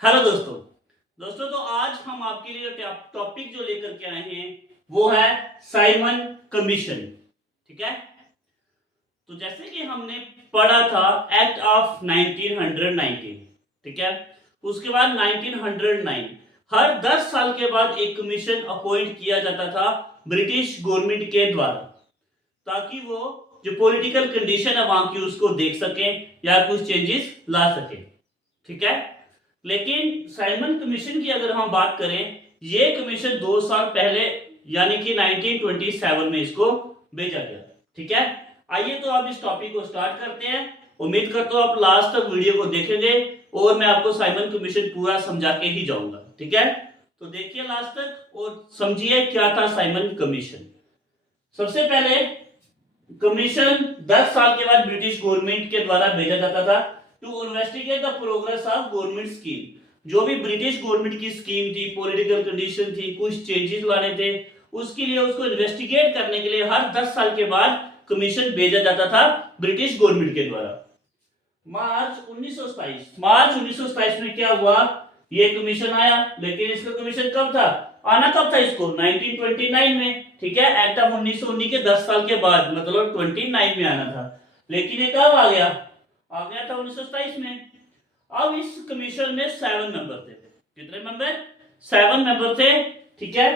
Hello दोस्तों। तो आज हम आपके लिए टॉपिक जो लेकर के आए हैं वो है साइमन कमीशन। ठीक है। तो जैसे कि हमने पढ़ा था एक्ट ऑफ 1919। ठीक है। उसके बाद 1909 हर 10 साल के बाद एक कमीशन अपॉइंट किया जाता था ब्रिटिश गवर्नमेंट के द्वारा, ताकि वो जो पॉलिटिकल कंडीशन है वहां की उसको देख सकें या कुछ चेंजेस ला सके। ठीक है। लेकिन साइमन कमीशन की अगर हम बात करें, ये कमीशन 2 साल पहले यानी कि 1927 में इसको भेजा गया। ठीक है। आइए तो आप इस टॉपिक को स्टार्ट करते हैं। उम्मीद करता हूं आप लास्ट तक वीडियो को देखेंगे और मैं आपको साइमन कमीशन पूरा समझा के ही जाऊंगा। ठीक है। तो देखिए लास्ट तक और समझिए क्या था साइमन कमीशन। सबसे पहले कमीशन 10 साल के बाद ब्रिटिश गवर्नमेंट के द्वारा भेजा जाता था to investigate the progress of government scheme. जो भी ब्रिटिश गवर्नमेंट की स्कीम थी, पॉलिटिकल कंडीशन थी, कुछ चेंजेस लाने थे, उसके लिए उसको इन्वेस्टिगेट करने के लिए हर 10 साल के बाद कमीशन भेजा जाता था ब्रिटिश गवर्नमेंट के द्वारा। मार्च 1927 में क्या हुआ, ये कमीशन आया। लेकिन इसका कमीशन कब था, आना कब था इसको, 1929 में। ठीक है। एक्ट ऑफ 1919 के 10 साल के बाद, मतलब 29 में आना था। लेकिन ये कब आ गया था 1927 में। अब इस कमीशन में 7 मेंबर थे। कितने मेंबर, 7 मेंबर थे। ठीक है।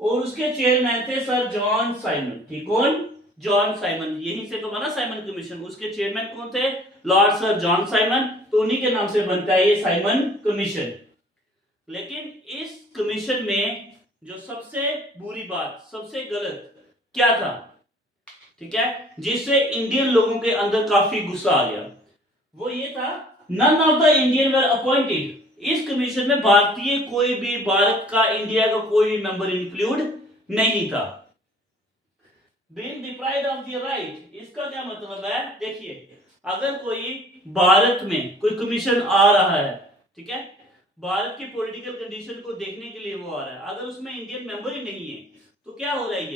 और उसके चेयरमैन थे सर जॉन साइमन। ठीक, कौन, जॉन साइमन, यहीं से तो बना साइमन कमीशन। उसके चेयरमैन कौन थे, लॉर्ड सर जॉन साइमन। तो उन्हीं के नाम से बनता है ये साइमन कमीशन। लेकिन इस कमीशन में जो सबसे बुरी बात, सबसे गलत क्या था, ठीक है, जिससे इंडियन लोगों के अंदर काफी गुस्सा आ गया, वो ये था, none of the Indian were appointed. इस कमीशन में भारतीय कोई भी, भारत का, इंडिया का कोई भी मेंबर इंक्लूड नहीं था। Being deprived of the right, इसका क्या मतलब है, देखिए, अगर कोई भारत में कोई कमीशन आ रहा है, ठीक है, भारत की पॉलिटिकल कंडीशन को देखने के लिए वो आ रहा है, अगर उसमें इंडियन मेंबर ही नहीं है तो क्या हो रहा है,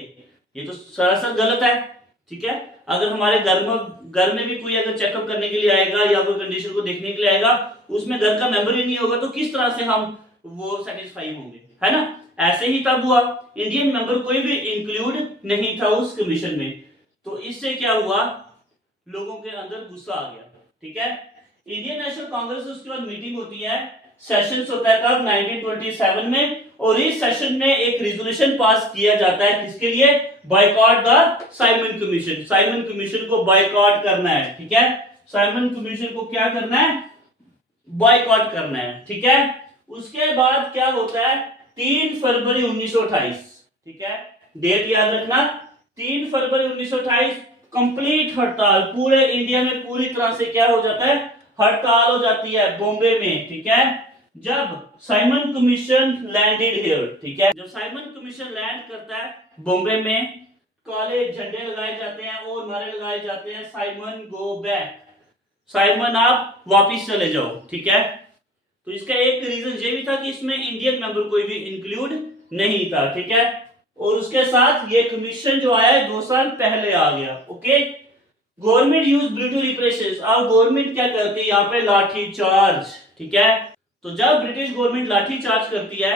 ये तो सरासर गलत है। ठीक है। अगर हमारे घर में भी कोई अगर चेकअप करने के लिए आएगा या कोई कंडीशन को देखने के लिए आएगा, उसमें घर का मेंबर ही नहीं होगा तो किस तरह से हम वो सेटिस्फाई होंगे, है ना। ऐसे ही तब हुआ, इंडियन मेंबर कोई भी इंक्लूड नहीं था उस कमीशन में। तो इससे क्या हुआ, लोगों के अंदर गुस्सा आ गया। ठीक है। इंडियन नेशनल कांग्रेस, उसके बाद मीटिंग होती है, सेशन होता है कब, 1927 में। और इस सेशन में एक रिजोल्यूशन पास किया जाता है, किसके लिए, boycott the Simon commission. Simon commission को बायकॉट करना है। ठीक है। साइमन कमीशन को क्या करना है, बायकॉट करना है। ठीक है। उसके बाद क्या होता है, 3 फरवरी 1928, ठीक है, डेट याद रखना, 3 फरवरी 1928 कंप्लीट हड़ताल, पूरे इंडिया में पूरी तरह से क्या हो जाता है, हड़ताल हो जाती है बॉम्बे में। ठीक है। जब साइमन कमीशन लैंडेड हियर, ठीक है, जब साइमन कमीशन लैंड करता है बॉम्बे में, काले झंडे लगाए जाते हैं और नारे लगाए जाते हैं, साइमन गो बैक, साइमन आप वापिस चले जाओ। ठीक है। तो इसका एक रीजन ये भी था कि इसमें इंडियन मेंबर कोई भी इंक्लूड नहीं था। ठीक है। और उसके साथ ये कमीशन जो आया है 2 साल पहले आ गया। Okay. Government use brutal repressions. अब गवर्नमेंत क्या करती है यहाँ पे, लाठी चार्ज। ठीक है। तो जब ब्रिटिश गवर्नमेंट लाठी चार्ज करती है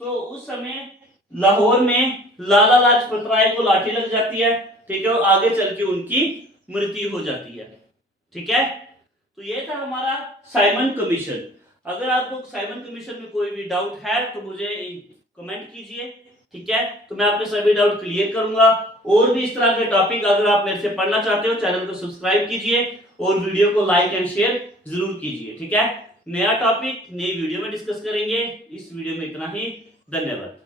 तो उस समय लाहौर में लाला लाजपत राय को लाठी लग जाती है। ठीक है। और आगे चल के उनकी मृत्यु हो जाती है। ठीक है। तो ये था हमारा साइमन कमीशन। अगर आपको साइमन कमीशन में कोई भी डाउट है तो मुझे कमेंट कीजिए। ठीक है। तो मैं आपके सभी डाउट क्लियर करूंगा। और भी इस तरह के टॉपिक अगर आप मेरे से पढ़ना चाहते हो, चैनल को सब्सक्राइब कीजिए और वीडियो को लाइक एंड शेयर जरूर कीजिए। ठीक है। नया टॉपिक नई वीडियो में डिस्कस करेंगे। इस वीडियो में इतना ही। धन्यवाद।